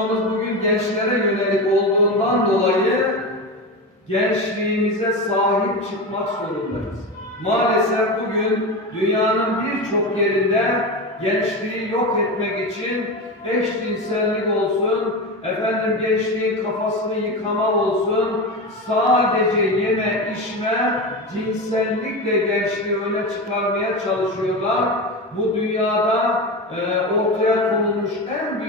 konuşmamız bugün gençlere yönelik olduğundan dolayı gençliğimize sahip çıkmak zorundayız. Maalesef bugün dünyanın birçok yerinde gençliği yok etmek için eşcinsellik olsun, efendim gençliğin kafasını yıkama olsun, sadece yeme, içme, cinsellikle gençliği öne çıkarmaya çalışıyorlar. Bu dünyada e, ortaya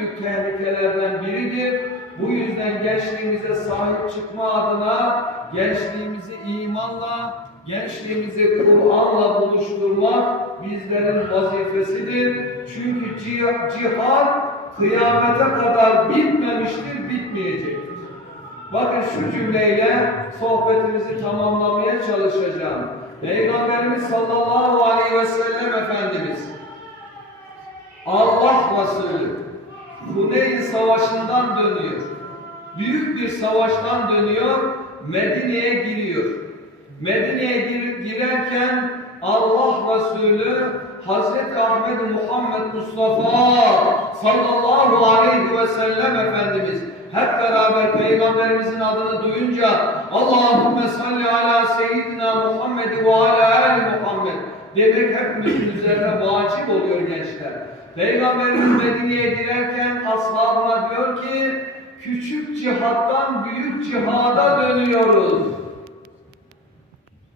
büyük tehlikelerden biridir. Bu yüzden gençliğimize sahip çıkma adına gençliğimizi imanla, gençliğimizi Kur'an'la buluşturmak bizlerin vazifesidir. Çünkü cih- cihad kıyamete kadar bitmemiştir, bitmeyecektir. Bakın şu cümleyle sohbetimizi tamamlamaya çalışacağım. Peygamberimiz sallallahu aleyhi ve sellem Efendimiz Allah Resulü Huneyn Savaşı'ndan dönüyor. Büyük bir savaştan dönüyor, Medine'ye giriyor. Medine'ye gir- girerken Allah Resulü Hazreti Ahmet Muhammed Mustafa sallallahu aleyhi ve sellem Efendimiz hep beraber Peygamberimizin adını duyunca Allahümme salli ala seyyidina Muhammed ve ala ali Muhammed demek hepimizin üzerine vacip oluyor gençler. Peygamberimiz Medine'ye girerken ashabına diyor ki küçük cihattan büyük cihada dönüyoruz.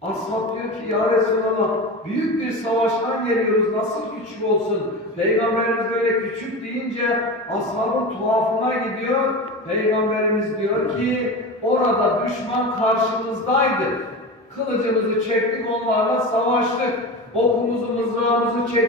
Ashab diyor ki ya Resulallah büyük bir savaştan geliyoruz nasıl küçük olsun? Peygamberimiz böyle küçük deyince ashabın tuhafına gidiyor. Peygamberimiz diyor ki orada düşman karşımızdaydı. Kılıcımızı çektik onlarla savaştık. Okumuzu mızrağımızı çektik.